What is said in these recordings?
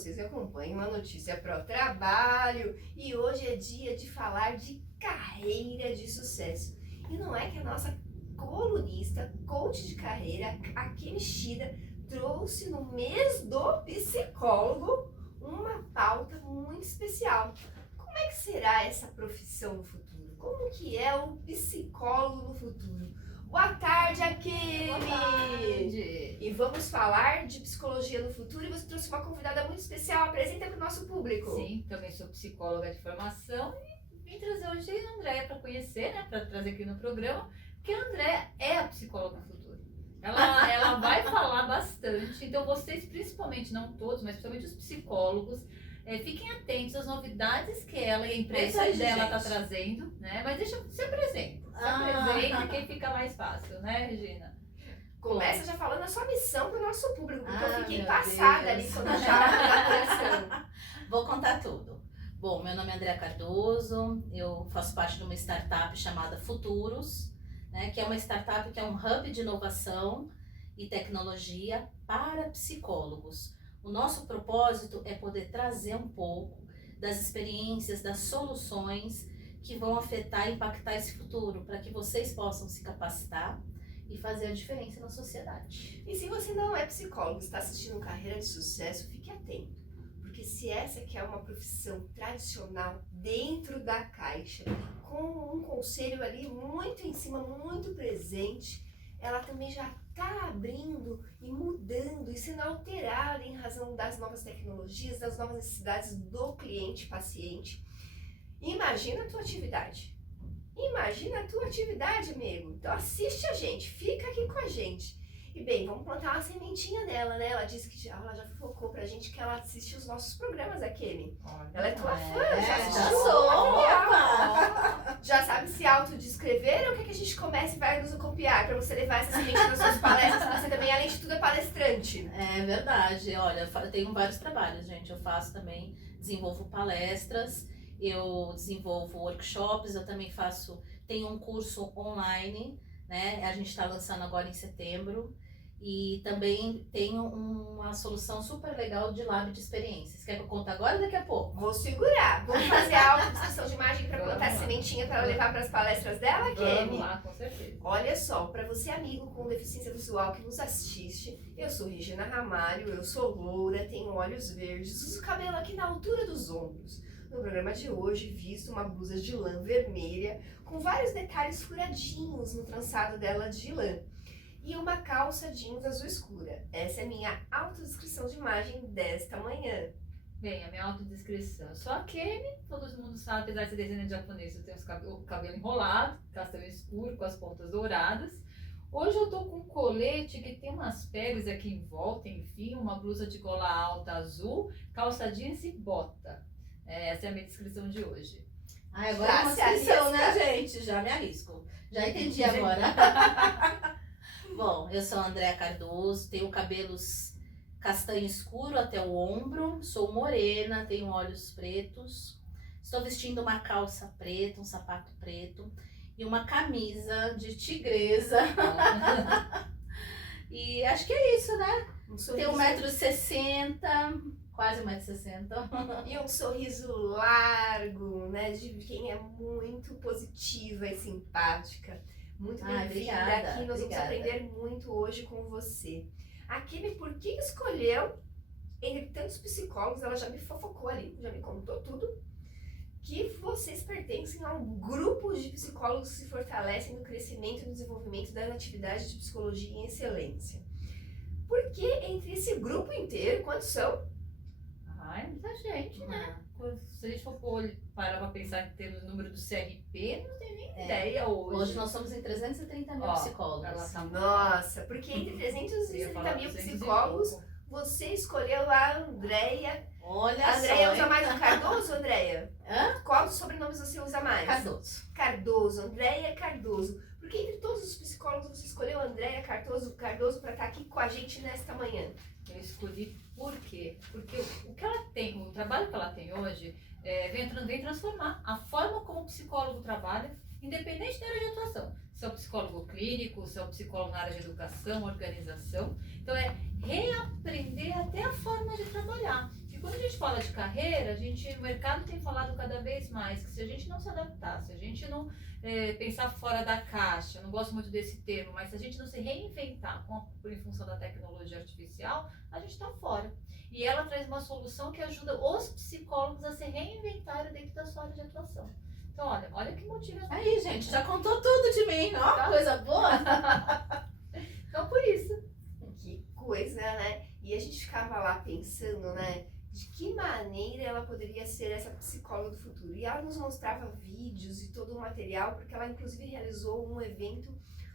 vocês acompanham a Notícia Pro Trabalho e hoje é dia de falar de carreira de sucesso. E não é que a nossa colunista, coach de carreira, a Kemi Shida, trouxe no mês do psicólogo uma pauta muito especial. Como é que será essa profissão no futuro? Como que é o psicólogo no futuro? Boa tarde, Akemi! Boa tarde! E vamos falar de psicologia no futuro e você trouxe uma convidada muito especial. Apresenta para o nosso público. Sim, também sou psicóloga de formação e vim trazer hoje a Andréia para conhecer, né? Para trazer aqui no programa, porque a Andréia é a psicóloga do futuro. Ela vai falar bastante, então vocês, principalmente, não todos, mas principalmente os psicólogos, fiquem atentos às novidades que ela e a empresa dela está trazendo, né? Mas deixa se apresenta. Se apresenta que fica mais fácil, né, Regina? Começa já falando a sua missão para o nosso público, porque eu fiquei meu passada Deus. ali quando eu já coração. Vou contar tudo. Bom, meu nome é Andréa Cardoso, eu faço parte de uma startup chamada Futuros, né, que é uma startup que é um hub de inovação e tecnologia para psicólogos. O nosso propósito é poder trazer um pouco das experiências, das soluções que vão afetar e impactar esse futuro, para que vocês possam se capacitar e fazer a diferença na sociedade. E se você não é psicólogo, está assistindo Carreira de Sucesso, fique atento. Porque se essa que é uma profissão tradicional dentro da caixa, com um conselho ali muito em cima, muito presente, ela também já está abrindo e mudando e sendo alterada em razão das novas tecnologias, das novas necessidades do cliente-paciente. Imagina a tua atividade. Imagina a tua atividade, amigo. Então assiste a gente, fica aqui com a gente. E bem, vamos plantar uma sementinha nela, né? Ela disse que ela já focou pra gente que ela assiste os nossos programas, a Kemi. Ela é tua fã, já assistiu? já sou. Opa! Já sabe se autodescrever ou quer que a gente comece e vai nos copiar pra você levar essa semente nas suas palestras? Você também, além de tudo, é palestrante. É verdade. Olha, eu tenho vários trabalhos, gente. Eu faço também, desenvolvo palestras, eu desenvolvo workshops, eu também tenho um curso online, né? A gente está lançando agora em setembro. E também tenho uma solução super legal de lab de experiências. Quer que eu conte agora ou daqui a pouco? Vou segurar. Vamos fazer a autodescrição de imagem para plantar a sementinha para ela levar para as palestras dela, Kemi? Vamos lá, com certeza. Olha só, para você amigo com deficiência visual que nos assiste, eu sou Regina Ramalho, eu sou loura, tenho olhos verdes, uso cabelo aqui na altura dos ombros. No programa de hoje, visto uma blusa de lã vermelha com vários detalhes furadinhos no trançado dela de lã. E uma calça jeans azul escura. Essa é minha autodescrição de imagem desta manhã. Bem, a minha autodescrição. Só a Kemi, todo mundo sabe, apesar de ser descendente japonês, eu tenho o cabelo enrolado, castanho escuro, com as pontas douradas. Hoje eu tô com um colete que tem umas peles aqui em volta, enfim, uma blusa de gola alta azul, calça jeans e bota. Essa é a minha descrição de hoje. Agora Já é uma se descrição, né, arrisca. gente? Já me arrisco. Já entendi agora. Bom, eu sou a Andréa Cardoso, tenho cabelos castanho escuro até o ombro, sou morena, tenho olhos pretos, estou vestindo uma calça preta, um sapato preto e uma camisa de tigresa. E acho que é isso, né? Tenho 1,60 m, quase 1,60 m. E um sorriso largo, né? De quem é muito positiva e simpática. Muito bem-vinda obrigada, aqui, nós obrigada. vamos aprender muito hoje com você. A Kemi, por que escolheu, entre tantos psicólogos, ela já me fofocou ali, já me contou tudo, que vocês pertencem a um grupo de psicólogos que se fortalecem no crescimento e no desenvolvimento das atividades de psicologia em excelência. Por que entre esse grupo inteiro, quantos são? Ai, muita gente, né? Se a gente for parar pra pensar em termos do número do CRP, não tem nem ideia hoje. Hoje nós somos em 330 mil Ó, psicólogos. ela tá- Nossa, porque entre Eu ia 330 falar mil 200 e psicólogos, pouco. você escolheu a Andréia. Olha A Andréia só, usa hein? mais o Cardoso, Andréia? Hã? Qual dos sobrenomes você usa mais? Cardoso. Cardoso, Andréia Cardoso. Porque entre todos os psicólogos você escolheu a Andréia Cardoso para estar aqui com a gente nesta manhã. Eu escolhi por quê? Porque o que ela tem, o trabalho que ela tem hoje, vem transformar a forma como o psicólogo trabalha, independente da área de atuação. Se é o psicólogo clínico, se é o psicólogo na área de educação, organização. Então é reaprender até a forma de trabalhar. E quando a gente fala de carreira, o mercado tem falado cada vez mais que se a gente não se adaptar, se a gente não pensar fora da caixa, eu não gosto muito desse termo, mas se a gente não se reinventar em função da tecnologia artificial, a gente está fora. E ela traz uma solução que ajuda os psicólogos a se reinventarem dentro da sua área de atuação. Então, olha que motivo. Aí, gente, já contou tudo de mim, ó, Tá. coisa boa. Então, por isso. Que coisa, né? E a gente ficava lá pensando, né? De que maneira ela poderia ser essa psicóloga do futuro. E ela nos mostrava vídeos e todo o material, porque ela inclusive realizou um evento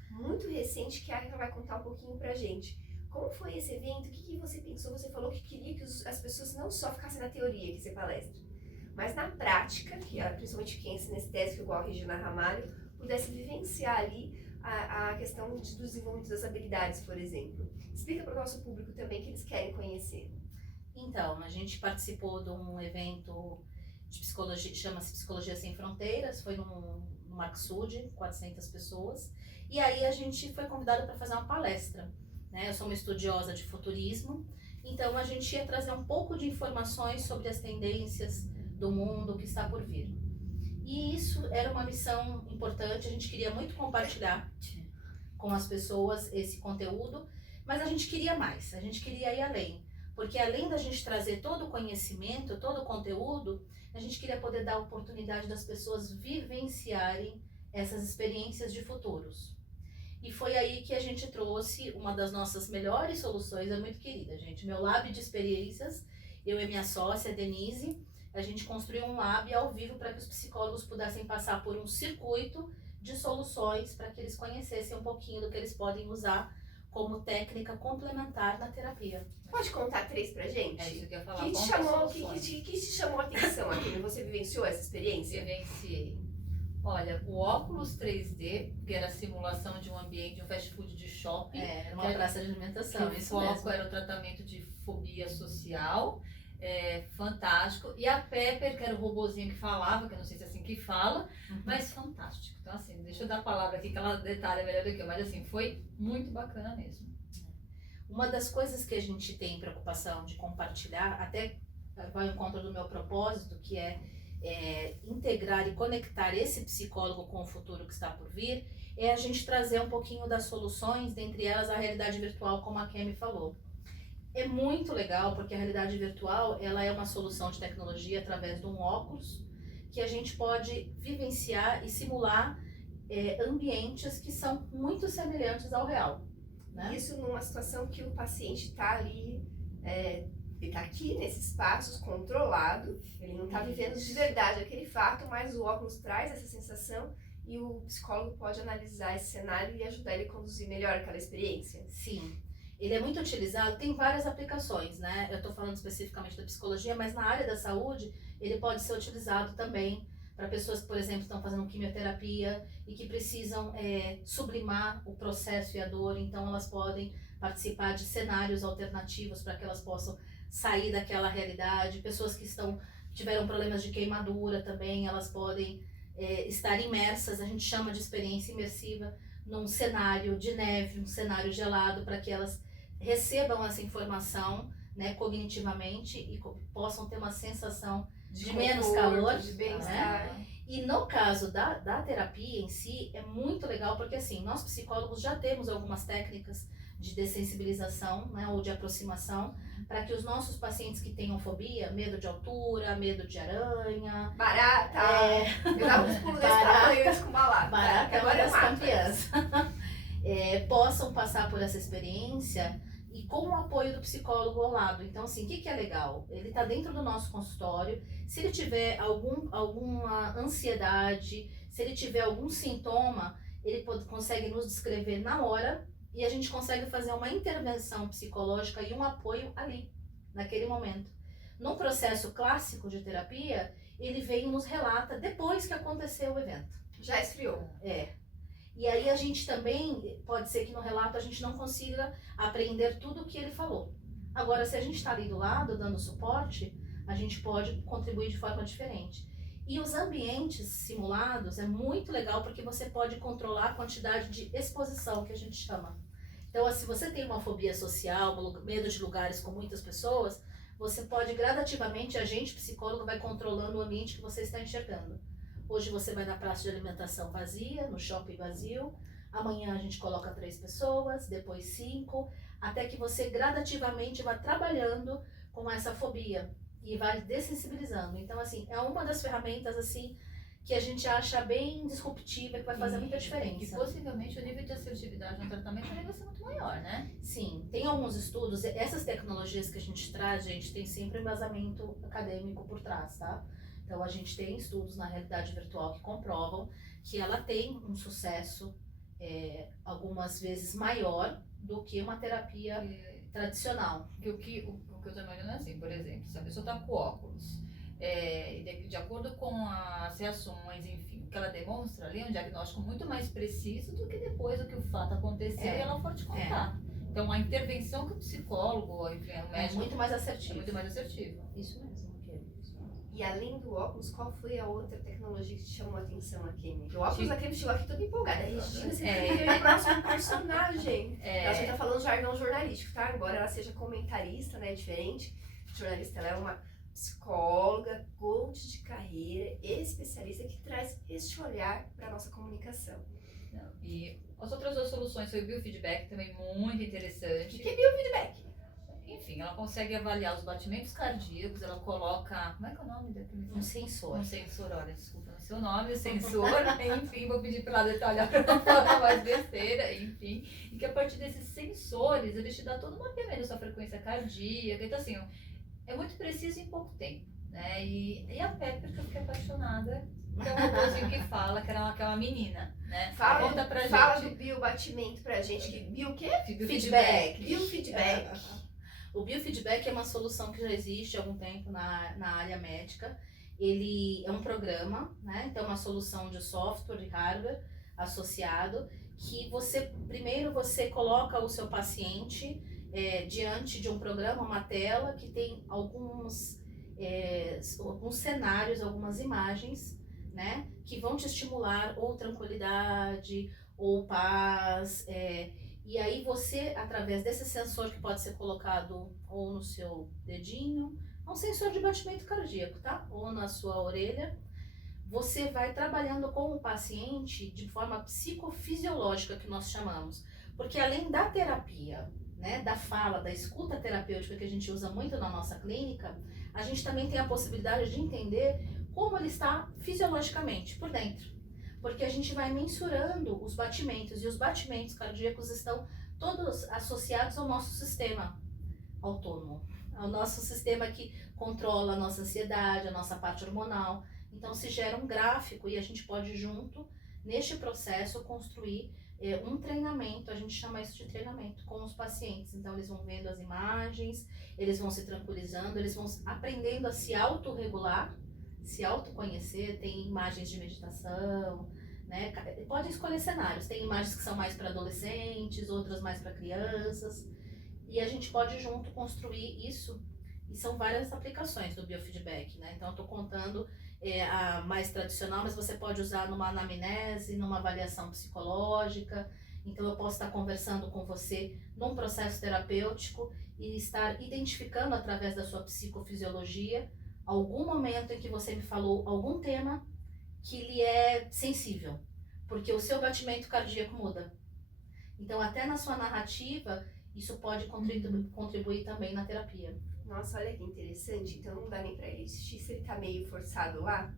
muito recente que a Erika vai contar um pouquinho pra gente. Como foi esse evento? O que você pensou? Você falou que queria que as pessoas não só ficassem na teoria, que você palestra, mas na prática, que principalmente quem é sinestésico, igual a Regina Ramalho, pudesse vivenciar ali a questão do desenvolvimento das habilidades, por exemplo. Explica para o nosso público também que eles querem conhecer. Então, a gente participou de um evento de psicologia, chama-se Psicologia Sem Fronteiras, foi no Maxud, 400 pessoas, e aí a gente foi convidada para fazer uma palestra, né? Eu sou uma estudiosa de futurismo, então a gente ia trazer um pouco de informações sobre as tendências do mundo que está por vir. E isso era uma missão importante, a gente queria muito compartilhar com as pessoas esse conteúdo, mas a gente queria mais, a gente queria ir além. Porque além da gente trazer todo o conhecimento, todo o conteúdo, a gente queria poder dar a oportunidade das pessoas vivenciarem essas experiências de futuros. E foi aí que a gente trouxe uma das nossas melhores soluções, é muito querida, gente. Meu lab de experiências, eu e minha sócia, Denise, a gente construiu um lab ao vivo para que os psicólogos pudessem passar por um circuito de soluções para que eles conhecessem um pouquinho do que eles podem usar como técnica complementar na terapia. Pode contar 3 pra gente? É isso que eu ia falar. Que te Conta chamou, soluções. que te chamou a atenção aqui? Você vivenciou essa experiência? Vivenciei. Olha, o óculos 3D, que era a simulação de um ambiente, de um fast food de shopping. Era uma praça de alimentação, Que o isso foco mesmo. era o tratamento de fobia social. Fantástico. E a Pepper, que era o robozinho que falava, que eu não sei se é assim que fala, mas fantástico. Então, assim, deixa eu dar a palavra aqui que ela detalha melhor do que eu, mas assim, foi muito bacana mesmo. Uma das coisas que a gente tem preocupação de compartilhar, até vai ao encontro do meu propósito, que é integrar e conectar esse psicólogo com o futuro que está por vir, é a gente trazer um pouquinho das soluções, dentre elas a realidade virtual, como a Kemi falou. É muito legal porque a realidade virtual ela é uma solução de tecnologia através de um óculos que a gente pode vivenciar e simular ambientes que são muito semelhantes ao real. Né? Isso numa situação que o paciente está ali, ele está aqui nesses espaços controlado, ele não está vivendo de verdade aquele fato, mas o óculos traz essa sensação e o psicólogo pode analisar esse cenário e ajudar ele a conduzir melhor aquela experiência. Sim. Ele é muito utilizado, tem várias aplicações, né? Eu estou falando especificamente da psicologia, mas na área da saúde ele pode ser utilizado também para pessoas que, por exemplo, estão fazendo quimioterapia e que precisam sublimar o processo e a dor, então elas podem participar de cenários alternativos para que elas possam sair daquela realidade. Pessoas que tiveram problemas de queimadura também, elas podem estar imersas, a gente chama de experiência imersiva, num cenário de neve, um cenário gelado, para que elas recebam essa informação, né, cognitivamente e possam ter uma sensação de menos calor, de bem-estar. né? E no caso da terapia em si, é muito legal porque assim, nós psicólogos já temos algumas técnicas de dessensibilização, né, ou de aproximação, para que os nossos pacientes que tenham fobia, medo de altura, medo de aranha, Barata! Eu dava uns pulos desse tamanho com balada. barata é uma Agora eu das mato. campeãs, possam passar por essa experiência e com o apoio do psicólogo ao lado. Então, assim, o que é legal? Ele está dentro do nosso consultório. Se ele tiver alguma ansiedade, se ele tiver algum sintoma, ele consegue nos descrever na hora e a gente consegue fazer uma intervenção psicológica e um apoio ali, naquele momento. No processo clássico de terapia, ele vem e nos relata depois que aconteceu o evento. Já esfriou. E aí a gente também, pode ser que no relato a gente não consiga aprender tudo o que ele falou. Agora, se a gente está ali do lado, dando suporte, a gente pode contribuir de forma diferente. E os ambientes simulados é muito legal porque você pode controlar a quantidade de exposição, que a gente chama. Então, se você tem uma fobia social, medo de lugares com muitas pessoas, você pode gradativamente, a gente, psicólogo, vai controlando o ambiente que você está enxergando. Hoje você vai na praça de alimentação vazia, no shopping vazio, amanhã a gente coloca 3 pessoas, depois 5, até que você gradativamente vai trabalhando com essa fobia e vai dessensibilizando. Então, assim, é uma das ferramentas, assim, que a gente acha bem disruptiva, que vai fazer muita E diferença. possivelmente o nível de assertividade no tratamento também vai ser muito maior, né? Sim, tem alguns estudos, essas tecnologias que a gente traz, gente, tem sempre um embasamento acadêmico por trás, tá? Então a gente tem estudos na realidade virtual que comprovam que ela tem um sucesso algumas vezes maior do que uma terapia tradicional. O que eu tô imaginando é assim, por exemplo, se a pessoa tá com óculos, de acordo com as reações, enfim, o que ela demonstra ali é um diagnóstico muito mais preciso do que depois do que o fato aconteceu e ela for te contar. Então a intervenção que o psicólogo, enfim, o médico, é muito mais assertivo. É muito mais assertivo. Isso mesmo. E além do óculos, qual foi a outra tecnologia que te chamou a atenção aqui? O óculos aqui me chegou aqui toda empolgada. A Regina, você é o próximo personagem. Ela já tá falando jargão jornalístico, tá? Embora ela seja comentarista, né? Diferente. Jornalista, ela é uma psicóloga, coach de carreira, especialista que traz esse olhar para nossa comunicação. E as outras duas soluções foi o biofeedback, também muito interessante. O que é biofeedback? Enfim, ela consegue avaliar os batimentos cardíacos, ela coloca... Como é que é o nome daquele? Um sensor. Um sensor, olha, desculpa, não sei o nome, o sensor, enfim, vou pedir para ela detalhar para não falar mais besteira, enfim. E que a partir desses sensores, eles te dão todo um mapeamento da sua frequência cardíaca, então assim, é muito preciso em pouco tempo, né? E a Pepper, que eu fiquei apaixonada, que é um robôzinho que fala, que é uma menina, né? Fala do biobatimento pra gente, que bio o quê? Feedback. Biofeedback. O biofeedback é uma solução que já existe há algum tempo na área médica. Ele é um programa, né? Então, uma solução de software, de hardware associado, que primeiro você coloca o seu paciente diante de um programa, uma tela, que tem alguns cenários, algumas imagens, né? Que vão te estimular ou tranquilidade, ou paz, e aí você, através desse sensor que pode ser colocado ou no seu dedinho, um sensor de batimento cardíaco, tá? Ou na sua orelha, você vai trabalhando com o paciente de forma psicofisiológica, que nós chamamos. Porque além da terapia, né, da fala, da escuta terapêutica que a gente usa muito na nossa clínica, a gente também tem a possibilidade de entender como ele está fisiologicamente por dentro. Porque a gente vai mensurando os batimentos, e os batimentos cardíacos estão todos associados ao nosso sistema autônomo, ao nosso sistema que controla a nossa ansiedade, a nossa parte hormonal. Então se gera um gráfico e a gente pode junto, neste processo, construir um treinamento, a gente chama isso de treinamento, com os pacientes. Então eles vão vendo as imagens, eles vão se tranquilizando, eles vão aprendendo a se autorregular, se autoconhecer. Tem imagens de meditação, né? Pode escolher cenários, tem imagens que são mais para adolescentes, outras mais para crianças, e a gente pode junto construir isso, e são várias aplicações do biofeedback, né? Então eu estou contando a mais tradicional, mas você pode usar numa anamnese, numa avaliação psicológica. Então eu posso estar conversando com você num processo terapêutico e estar identificando através da sua psicofisiologia algum momento em que você me falou algum tema que lhe é sensível, porque o seu batimento cardíaco muda. Então, até na sua narrativa, isso pode contribuir também na terapia. Nossa, olha que interessante. Então, não dá nem pra ele assistir se ele tá meio forçado lá.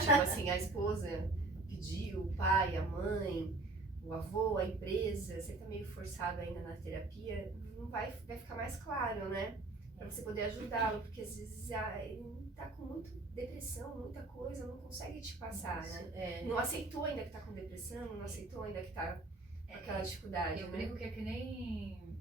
Tipo assim, a esposa pediu, o pai, a mãe, o avô, a empresa, você tá meio forçado ainda na terapia, não vai ficar mais claro, né? Pra você poder ajudá-lo, porque às vezes ele tá com muita depressão, muita coisa, não consegue te passar, né? Não aceitou ainda que tá com depressão, não aceitou ainda que tá com aquela dificuldade. Eu brinco que é que nem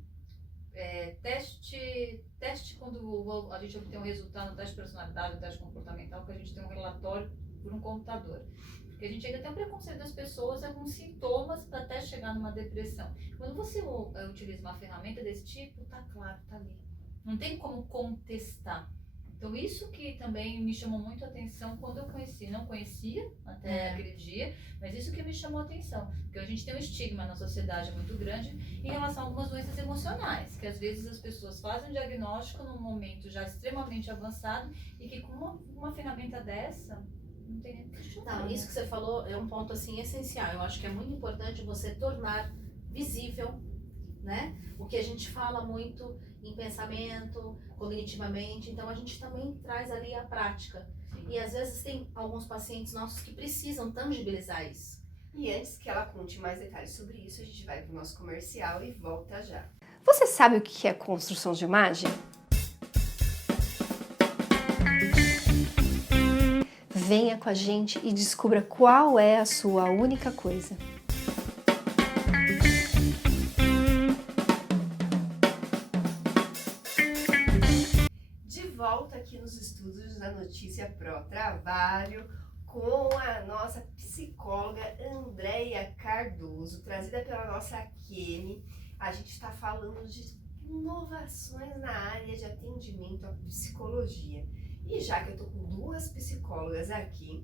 teste quando a gente obtém um resultado no teste de personalidade, no teste comportamental, que a gente tem um relatório por um computador. Porque a gente ainda tem um preconceito das pessoas com sintomas para até chegar numa depressão. Quando você utiliza uma ferramenta desse tipo, tá claro, tá ali. Não tem como contestar. Então, Então isso que também me chamou muito a atenção quando eu conheci, não conhecia até aquele dia, mas isso que me chamou a atenção, porque a gente tem um estigma na sociedade muito grande em relação a algumas doenças emocionais, que às vezes as pessoas fazem um diagnóstico num momento já extremamente avançado e que com uma ferramenta dessa não tem nem o que questionar. Não, isso que você falou é um ponto assim essencial. Eu acho que é muito importante você tornar visível, né? O que a gente fala muito em pensamento, cognitivamente, então a gente também traz ali a prática. Sim. E às vezes tem alguns pacientes nossos que precisam tangibilizar isso. E antes que ela conte mais detalhes sobre isso, a gente vai para o nosso comercial e volta já. Você sabe o que é construção de imagem? Venha com a gente e descubra qual é a sua única coisa. De volta aqui nos estúdios da Notícia Pro Trabalho com a nossa psicóloga Andréia Cardoso, trazida pela nossa Kemi. A gente está falando de inovações na área de atendimento à psicologia. E já que eu tô com duas psicólogas aqui,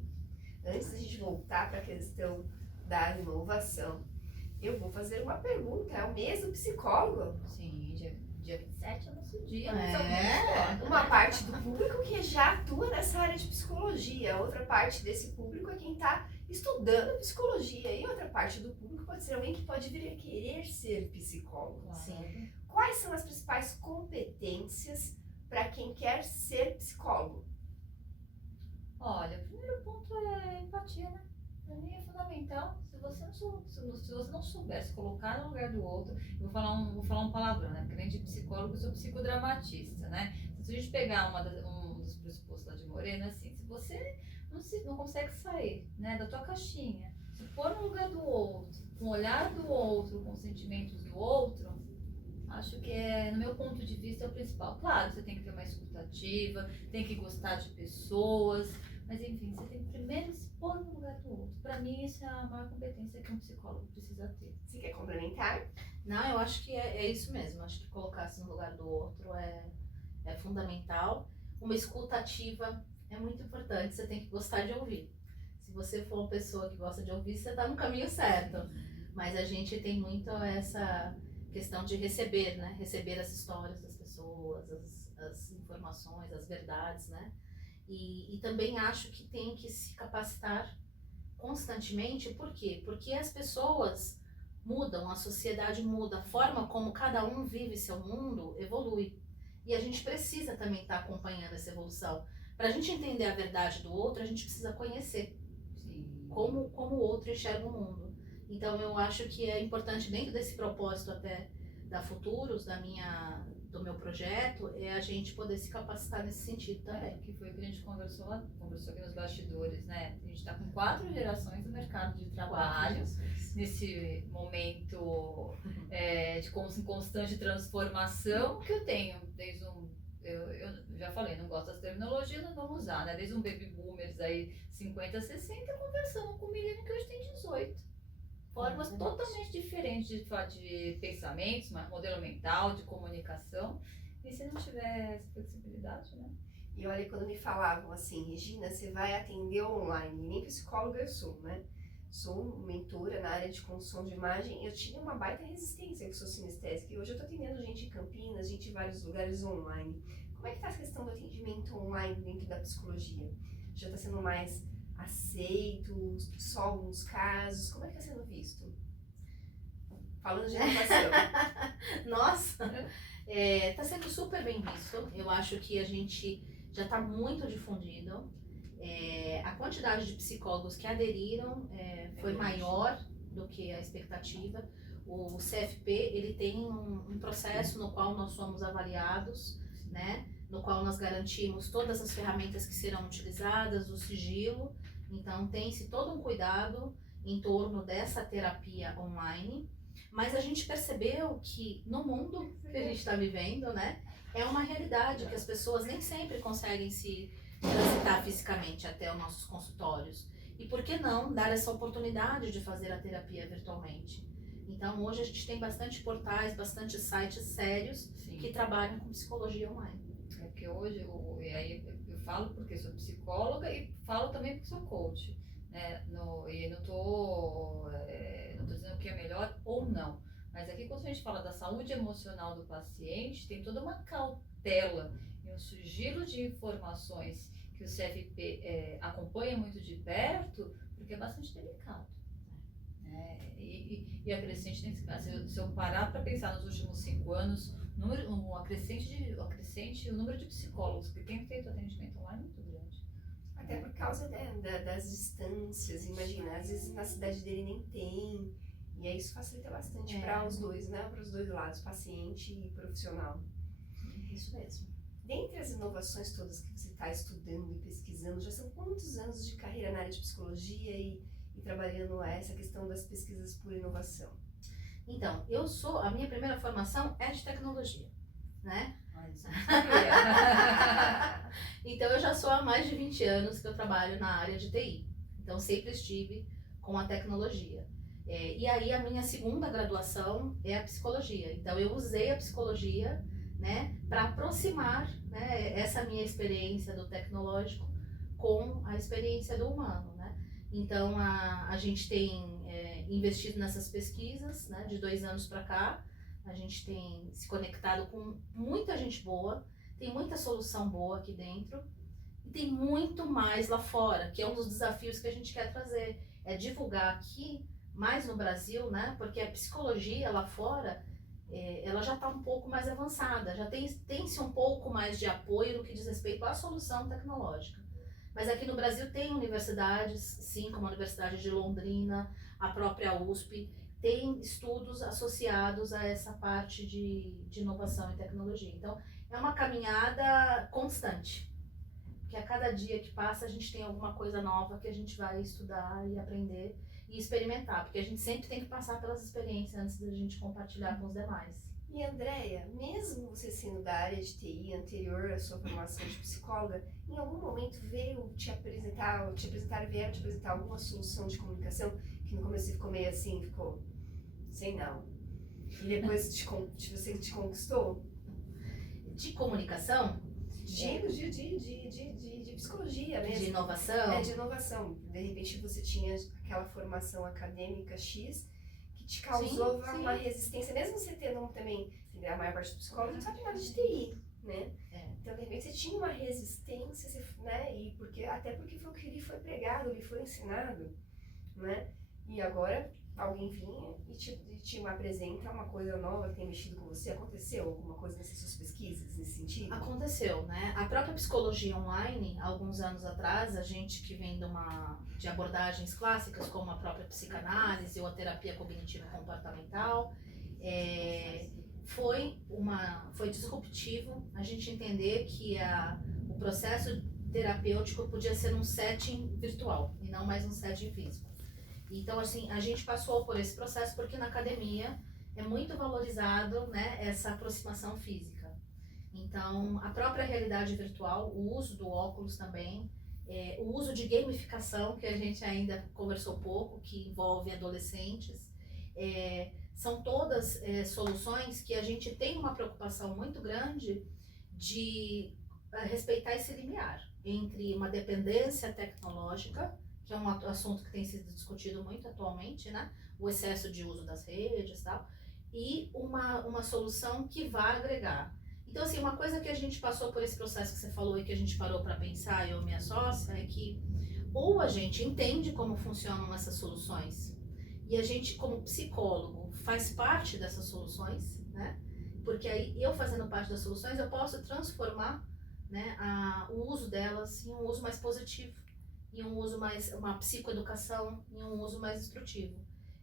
antes da gente voltar para a questão da inovação, eu vou fazer uma pergunta. É o mês do psicólogo? Sim, dia 27 é o nosso dia. Uma parte do público que já atua nessa área de psicologia, outra parte desse público é quem está estudando psicologia, e outra parte do público pode ser alguém que pode vir a querer ser psicólogo. Sim. Quais são as principais competências para quem quer ser psicólogo? Olha, o primeiro ponto é empatia, né? Para mim é fundamental. Se você não souber se colocar no lugar do outro, eu vou falar um palavrão, né? Porque além de psicólogo, eu sou psicodramatista, né? Se a gente pegar um dos pressupostos lá de Moreno, assim, se você não consegue sair, né, da tua caixinha, se pôr no lugar do outro, com o olhar do outro, com os sentimentos do outro, acho que no meu ponto de vista, é o principal. Claro, você tem que ter uma escuta ativa, tem que gostar de pessoas, mas enfim, você tem que primeiro se pôr no lugar do outro. Para mim, essa é a maior competência que um psicólogo precisa ter. Você quer complementar? Não, eu acho que é isso mesmo. Acho que colocar-se no lugar do outro é fundamental. Uma escuta ativa é muito importante, você tem que gostar de ouvir. Se você for uma pessoa que gosta de ouvir, você está no caminho certo. Mas a gente tem muito essa questão de receber, né? Receber as histórias das pessoas, as informações, as verdades, né? E também acho que tem que se capacitar constantemente. Por quê? Porque as pessoas mudam, a sociedade muda, a forma como cada um vive seu mundo evolui. E a gente precisa também estar acompanhando essa evolução. Para a gente entender a verdade do outro, a gente precisa conhecer como o outro enxerga o mundo. Então eu acho que é importante, dentro desse propósito até da Futuros, do meu projeto, é a gente poder se capacitar nesse sentido também. Que foi o que a gente conversou aqui nos bastidores, né? A gente está com 4 gerações no mercado de trabalho, nesse momento de constante transformação que eu tenho, desde eu já falei, não gosto das terminologias, não vamos usar, né? Desde um baby boomers aí, 50, 60, conversando com um menino que hoje tem 18. Formas totalmente diferentes de pensamentos, modelo mental, de comunicação. E se não tiver essa flexibilidade, né? E olha, quando me falavam assim, Regina, você vai atender online, nem psicóloga eu sou, né? Sou mentora na área de construção de imagem, eu tinha uma baita resistência que sou sinestésica, e hoje eu tô atendendo gente em Campinas, gente em vários lugares online. Como é que tá essa questão do atendimento online dentro da psicologia? Já tá sendo mais aceito, só alguns casos? Como é que está sendo visto? Falando de inovação. Nossa, está sendo super bem visto. Eu acho que a gente já está muito difundido. A quantidade de psicólogos que aderiram foi maior do que a expectativa. O CFP ele tem um processo no qual nós somos avaliados, né? No qual nós garantimos todas as ferramentas que serão utilizadas, o sigilo. Então tem-se todo um cuidado em torno dessa terapia online, mas a gente percebeu que no mundo que a gente está vivendo, né, é uma realidade que as pessoas nem sempre conseguem se transitar fisicamente até os nossos consultórios. E por que não dar essa oportunidade de fazer a terapia virtualmente? Então hoje a gente tem bastante portais, bastante sites sérios que trabalham com psicologia online. Porque hoje, e aí falo porque sou psicóloga e falo também porque sou coach, né? E não tô dizendo que é melhor ou não. Mas aqui quando a gente fala da saúde emocional do paciente, tem toda uma cautela e um sigilo de informações que o CFP acompanha muito de perto, porque é bastante delicado. E a crescente tem que se eu parar para pensar nos últimos 5 anos, o número de psicólogos que têm feito atendimento online é muito grande. Até por causa das distâncias, imagina, às vezes na cidade dele nem tem, e aí isso facilita bastante para os dois, né? Para os dois lados, paciente e profissional. Isso mesmo. Dentre as inovações todas que você está estudando e pesquisando, já são quantos anos de carreira na área de psicologia e trabalhando essa questão das pesquisas por inovação? Então, a minha primeira formação é de tecnologia, né? Então, eu já sou há mais de 20 anos que eu trabalho na área de TI. Então, sempre estive com a tecnologia. E aí, a minha segunda graduação é a psicologia. Então, eu usei a psicologia, né, para aproximar, né, essa minha experiência do tecnológico com a experiência do humano, né? Então, a gente tem investido nessas pesquisas, né, de 2 anos para cá. A gente tem se conectado com muita gente boa, tem muita solução boa aqui dentro e tem muito mais lá fora, que é um dos desafios que a gente quer trazer, é divulgar aqui, mais no Brasil, né, porque a psicologia lá fora, ela já está um pouco mais avançada, já tem-se um pouco mais de apoio no que diz respeito à solução tecnológica. Mas aqui no Brasil tem universidades, sim, como a Universidade de Londrina, a própria USP, tem estudos associados a essa parte de inovação e tecnologia. Então, é uma caminhada constante, porque a cada dia que passa a gente tem alguma coisa nova que a gente vai estudar e aprender e experimentar, porque a gente sempre tem que passar pelas experiências antes da gente compartilhar com os demais. E Andréia, mesmo você sendo da área de TI anterior à sua formação de psicóloga, em algum momento vieram te apresentar alguma solução de comunicação que no começo você ficou meio assim, sem não. E depois você te conquistou? De comunicação? De psicologia mesmo. De inovação? De inovação. De repente você tinha aquela formação acadêmica X que te causou uma resistência, mesmo você tendo também, a maior parte dos psicólogos não sabe nada de TI, né? Então, de repente, você tinha uma resistência, né? Até porque foi o que lhe foi pregado, lhe foi ensinado, né? E agora alguém vinha e te apresenta uma coisa nova que tem mexido com você. Aconteceu alguma coisa nessas suas pesquisas, nesse sentido? Aconteceu, né? A própria psicologia online, alguns anos atrás, a gente que vem de abordagens clássicas, como a própria psicanálise ou a terapia cognitivo-comportamental, foi disruptivo a gente entender que o processo terapêutico podia ser um setting virtual e não mais um setting físico. Então, assim, a gente passou por esse processo porque na academia é muito valorizado, né, essa aproximação física. Então, a própria realidade virtual, o uso do óculos também, o uso de gamificação, que a gente ainda conversou pouco, que envolve adolescentes, são todas soluções que a gente tem uma preocupação muito grande de respeitar esse limiar entre uma dependência tecnológica, que é um assunto que tem sido discutido muito atualmente, né? O excesso de uso das redes e tal, e uma solução que vai agregar. Então, assim, uma coisa que a gente passou por esse processo que você falou e que a gente parou para pensar, eu e minha sócia, é que ou a gente entende como funcionam essas soluções e a gente, como psicólogo, faz parte dessas soluções, né? Porque aí, eu fazendo parte das soluções, eu posso transformar, né, o uso delas em um uso mais positivo, em um uso mais, uma psicoeducação, em um uso mais instrutivo.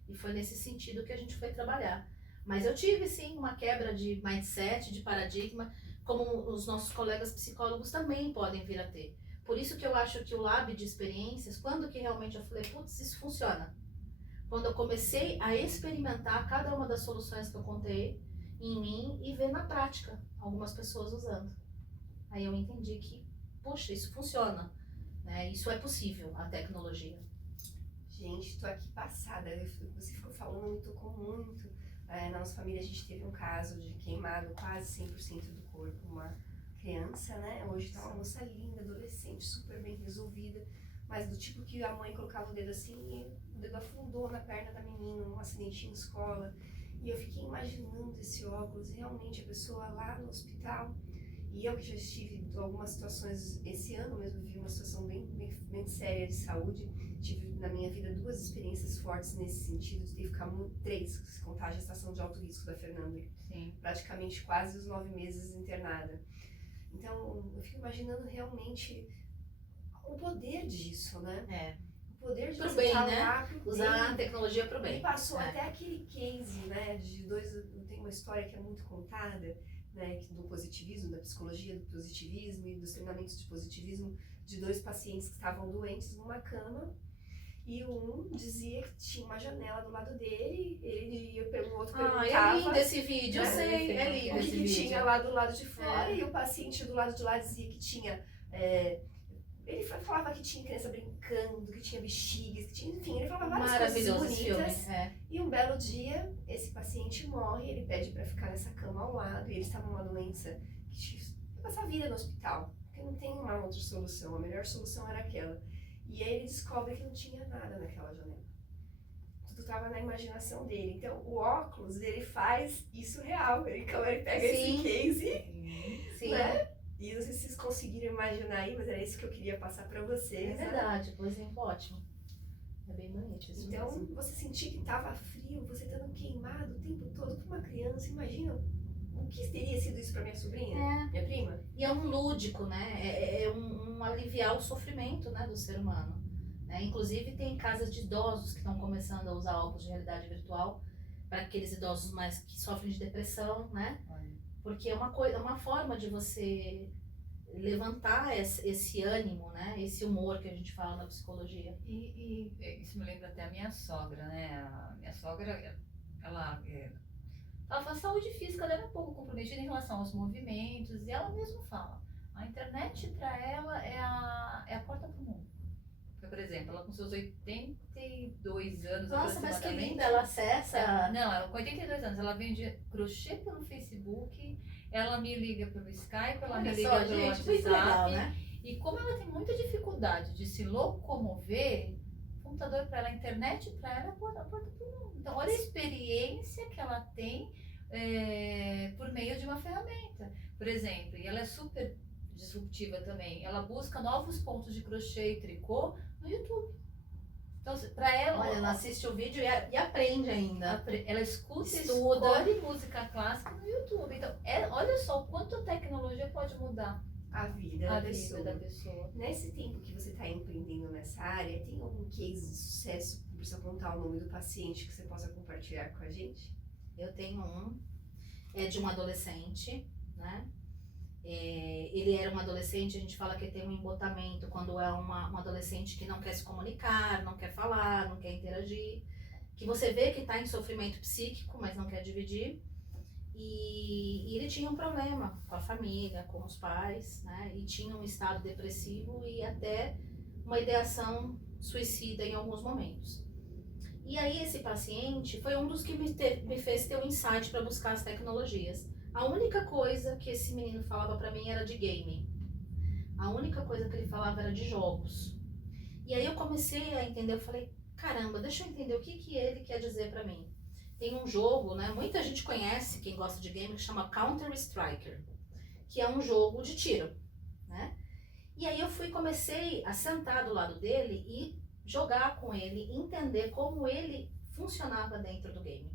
E foi nesse sentido que a gente foi trabalhar. Mas eu tive, sim, uma quebra de mindset, de paradigma, como os nossos colegas psicólogos também podem vir a ter. Por isso que eu acho que o Lab de Experiências, quando que realmente eu falei, putz, isso funciona. Quando eu comecei a experimentar cada uma das soluções que eu contei em mim e ver na prática algumas pessoas usando. Aí eu entendi que, poxa, isso funciona. Isso é possível, a tecnologia. Gente, tô aqui passada. Você ficou falando, me tocou muito. Na nossa família a gente teve um caso de queimado quase 100% do corpo, criança, né? Hoje tá uma moça linda, adolescente, super bem resolvida, mas do tipo que a mãe colocava o dedo assim e o dedo afundou na perna da menina, um acidente em escola. E eu fiquei imaginando esse óculos, realmente a pessoa lá no hospital. E eu que já estive em algumas situações, esse ano mesmo vivi uma situação bem séria de saúde. Tive na minha vida 2 experiências fortes nesse sentido, de ter que ficar 3, se contar a gestação de alto risco da Fernanda. Sim. Praticamente quase os 9 meses internada. Então eu fico imaginando realmente o poder disso, né? O poder de Pro você bem, estar né? lá pro Usar a bem. tecnologia pro bem. E passou até aquele case, né, de 2, tem uma história que é muito contada, né, do positivismo, da psicologia do positivismo e dos treinamentos de positivismo, de 2 pacientes que estavam doentes numa cama, e um dizia que tinha uma janela do lado dele, o outro perguntava... É lindo esse vídeo, eu né, sei, é lindo o esse que vídeo. tinha lá do lado de fora, e o paciente do lado de lá dizia que tinha... ele falava que tinha criança brincando, que tinha bexigas, que tinha, enfim, ele falava várias coisas Maravilhoso esse bonitas. filme. E um belo dia, esse paciente morre, ele pede para ficar nessa cama ao lado, e ele estava numa doença que ia passar a vida no hospital, porque não tem uma outra solução, a melhor solução era aquela. E aí ele descobre que não tinha nada naquela janela. Tudo estava na imaginação dele. Então o óculos, ele faz isso real, ele pega esse case, Sim. né? E não sei se vocês conseguiram imaginar aí, mas era isso que eu queria passar para vocês. É verdade, por exemplo, ótimo. É bem bonito isso Então, mesmo. você sentir que estava frio, você estando queimado o tempo todo com uma criança, imagina o que teria sido isso para minha sobrinha, minha prima? E é um lúdico, né? É um aliviar o sofrimento, né, do ser humano. Né? Inclusive tem casas de idosos que estão começando a usar óculos de realidade virtual para aqueles idosos mais que sofrem de depressão, né? Porque é uma forma de você levantar esse ânimo, né? Esse humor que a gente fala na psicologia. E isso me lembra até a minha sogra, né? A minha sogra, ela fala, a saúde física dela é um pouco comprometida em relação aos movimentos, e ela mesma fala, a internet para ela é a porta para o mundo. Porque, por exemplo, ela com seus 82 anos Nossa, mas que aproximadamente... linda, ela acessa... Não, ela com 82 anos, ela vende crochê pelo Facebook, ela me liga pelo Skype, ela me liga pelo muito WhatsApp. legal, né? E como ela tem muita dificuldade de se locomover, o computador para ela, a internet para ela é a porta para o mundo. Então, olha a experiência que ela tem por meio de uma ferramenta. Por exemplo, e ela é super disruptiva também, ela busca novos pontos de crochê e tricô no YouTube. Então, para ela... Olha, ela assiste o vídeo e aprende ainda. Ela escuta e Estuda. escolhe música clássica no YouTube. Então, olha só o quanto a tecnologia pode mudar A vida a da vida da pessoa. Nesse tempo que você está empreendendo nessa área, tem algum case de sucesso? Não precisa contar o nome do paciente que você possa compartilhar com a gente? Eu tenho é de um adolescente, né? Ele era um adolescente, a gente fala que tem um embotamento quando é um adolescente que não quer se comunicar, não quer falar, não quer interagir, que você vê que está em sofrimento psíquico, mas não quer dividir. E ele tinha um problema com a família, com os pais, né? E tinha um estado depressivo e até uma ideação suicida em alguns momentos. E aí esse paciente foi um dos que me fez ter um insight para buscar as tecnologias. A única coisa que esse menino falava pra mim era de game. A única coisa que ele falava era de jogos. E aí eu comecei a entender, eu falei, caramba, deixa eu entender o que ele quer dizer pra mim. Tem um jogo, né, muita gente conhece, quem gosta de game, que chama Counter-Strike, que é um jogo de tiro, né? E aí eu comecei a sentar do lado dele e jogar com ele, entender como ele funcionava dentro do game.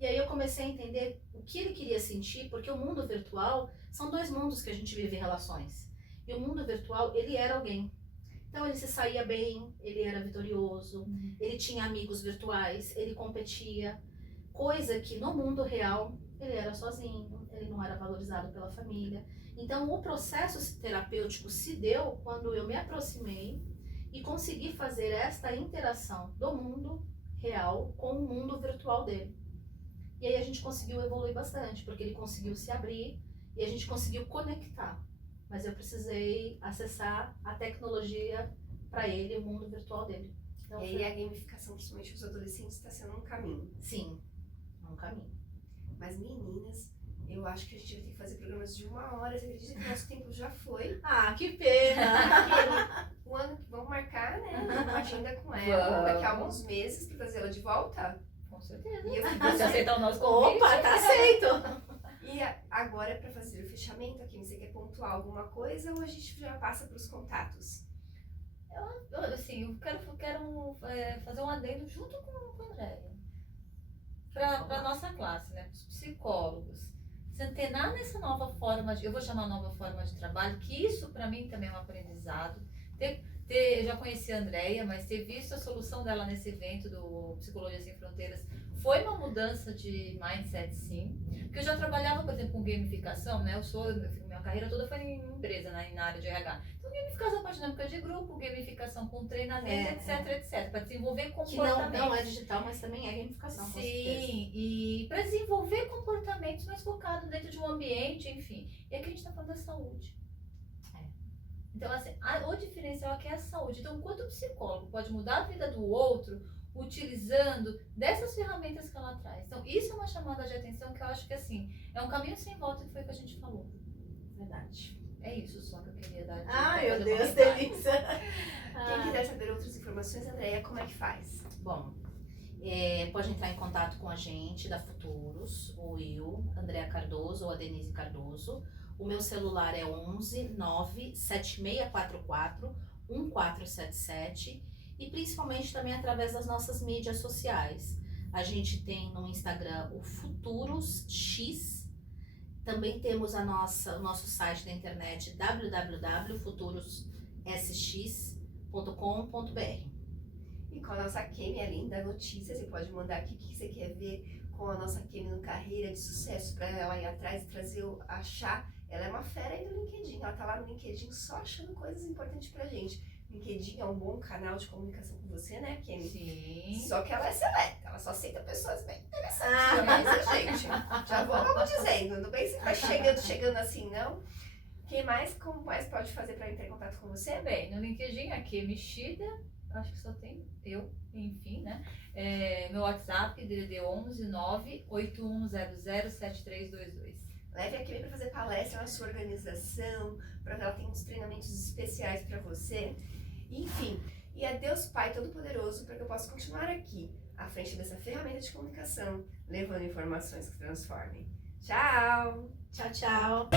E aí eu comecei a entender o que ele queria sentir, porque o mundo virtual são 2 mundos que a gente vive em relações. E o mundo virtual, ele era alguém. Então ele se saía bem, ele era vitorioso, ele tinha amigos virtuais, ele competia. Coisa que no mundo real, ele era sozinho, ele não era valorizado pela família. Então o processo terapêutico se deu quando eu me aproximei e consegui fazer esta interação do mundo real com o mundo virtual dele. E aí a gente conseguiu evoluir bastante, porque ele conseguiu se abrir e a gente conseguiu conectar. Mas eu precisei acessar a tecnologia para ele, o mundo virtual dele. Então, E aí a gamificação, principalmente os adolescentes, está sendo um caminho. Sim, é um caminho. Mas meninas, Eu acho que a gente vai ter que fazer programas de 1 hora. Você acredita que nosso tempo já foi? Ah, que pena! O ano que vamos marcar, né? Uma agenda com ela daqui a alguns meses pra trazê-la de volta. Com certeza. E eu fico Você aceitar o nosso convite? Opa, tá aceito! E agora, para fazer o fechamento, aqui você quer pontuar alguma coisa ou a gente já passa para os contatos? Eu quero fazer um adendo junto com a Andréia. Para a nossa classe, né? Para os psicólogos. Se antenar nessa nova forma, eu vou chamar nova forma de trabalho, que isso para mim também é um aprendizado. Eu já conheci a Andréia, mas ter visto a solução dela nesse evento do Psicologia Sem Fronteiras foi uma mudança de mindset, sim. Porque eu já trabalhava, por exemplo, com gamificação, né? Minha carreira toda foi em empresa, né? Na área de RH. Então, gamificação com a dinâmica de grupo, gamificação com treinamento, etc. Para desenvolver comportamentos. Que não é digital, mas também é gamificação, com certeza. Sim, e para desenvolver comportamentos mais focados dentro de um ambiente, enfim. E aqui a gente está falando da saúde. Então, assim, o diferencial aqui é a saúde. Então, enquanto o psicólogo pode mudar a vida do outro, utilizando dessas ferramentas que ela traz. Então, isso é uma chamada de atenção que eu acho que, assim, é um caminho sem volta, que foi o que a gente falou. Verdade. É isso só que eu queria dar. Ai, meu Deus, delícia. Quem quiser saber outras informações, Andréia, como é que faz? Bom, pode entrar em contato com a gente da Futuros, ou eu, Andréa Cardoso ou a Denise Cardoso. O meu celular é 11 97644 1477 e principalmente também através das nossas mídias sociais. A gente tem no Instagram o Futuros X, também temos o nosso site da internet www.futurossx.com.br. E com a nossa Kemi, além da notícia, você pode mandar aqui o que você quer ver com a nossa Kemi no Carreira de Sucesso, para ela ir atrás e trazer, achar. Ela é uma fera aí do LinkedIn, ela tá lá no LinkedIn só achando coisas importantes pra gente. LinkedIn é um bom canal de comunicação com você, né, Kemi? Sim. Só que ela é seleta, ela só aceita pessoas bem interessantes. Mas, gente, já vou logo dizendo, não bem se vai chegando assim, não. Como mais pode fazer pra entrar em contato com você? Bem, no LinkedIn aqui é mexida, acho que só tem eu, enfim, né? Meu WhatsApp, DDD 11 981007322. Leve a Kemi para fazer palestra na sua organização, para que ela tenha uns treinamentos especiais para você. Enfim, e a Deus Pai Todo-Poderoso para que eu possa continuar aqui, à frente dessa ferramenta de comunicação, levando informações que transformem. Tchau! Tchau, tchau!